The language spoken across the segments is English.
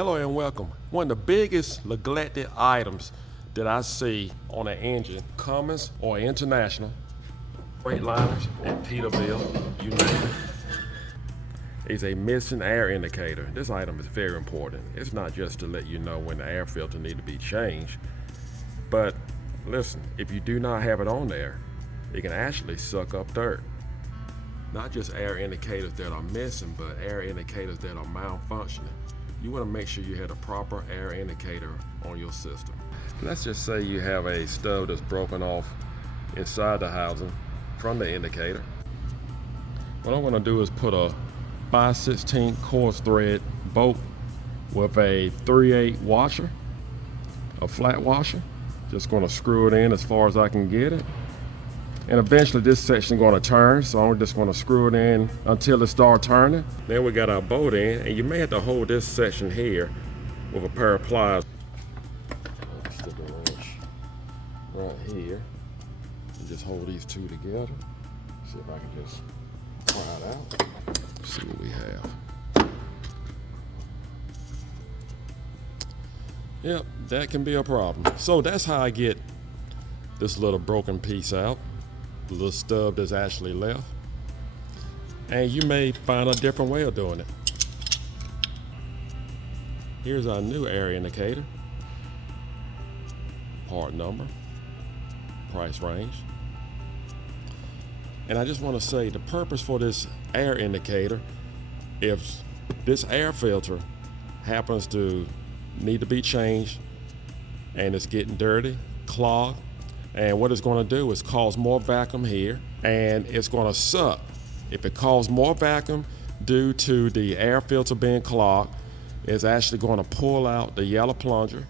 Hello and welcome. One of the biggest neglected items that I see on an engine, Cummins or International, Freightliners and Peterbilt, you name it, is a missing air indicator. This item is very important. It's not just to let you know when the air filter needs to be changed, but listen, if you do not have it on there, it can actually suck up dirt. Not just air indicators that are missing, but air indicators that are malfunctioning. You want to make sure you have a proper air indicator on your system. Let's just say you have a stub that's broken off inside the housing from the indicator. What I'm going to do is put a 5/16 coarse thread bolt with a 3/8 washer, a flat washer. Just going to screw it in as far as I can get it. And eventually this section is going to turn, so I'm just going to screw it in until it starts turning. Then we got our bolt in, and you may have to hold this section here with a pair of pliers. Stick a wrench right here, and just hold these two together. See if I can just pry it out. See what we have. Yep, that can be a problem. So that's how I get this little broken piece out. The little stub that's actually left. And you may find a different way of doing it. Here's our new air indicator. Part number, price range. And I just want to say the purpose for this air indicator, if this air filter happens to need to be changed and it's getting dirty, clogged, and what it's going to do is cause more vacuum here, and it's going to suck. If it causes more vacuum due to the air filter being clogged, it's actually going to pull out the yellow plunger.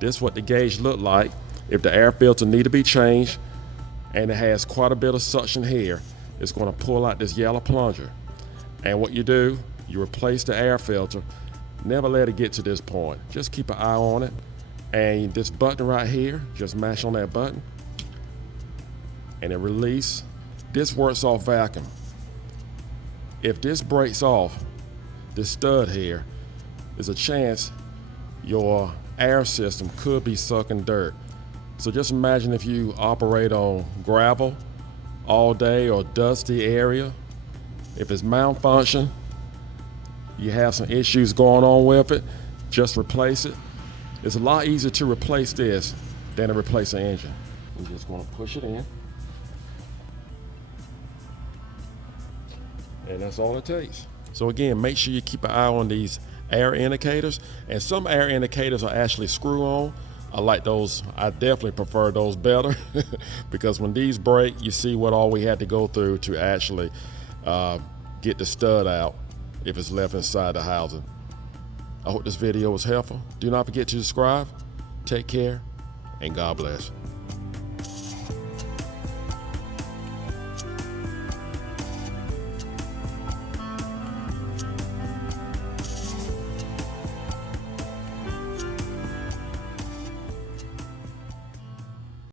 This is what the gauge look like if the air filter need to be changed and it has quite a bit of suction here. It's going to pull out this yellow plunger, and what you do, you replace the air filter. Never let it get to this point. Just keep an eye on it. And this button right here, just mash on that button and it release. This works off vacuum. If this breaks off, this stud here, there's a chance your air system could be sucking dirt. So just imagine if you operate on gravel all day or dusty area. If it's malfunction, you have some issues going on with it, just replace it. It's a lot easier to replace this than to replace an engine. We're just going to push it in. And that's all it takes. So again, make sure you keep an eye on these air indicators. And some air indicators are actually screw-on. I like those. I definitely prefer those better because when these break, you see what all we had to go through to actually get the stud out if it's left inside the housing. I hope this video was helpful. Do not forget to subscribe. Take care, and God bless.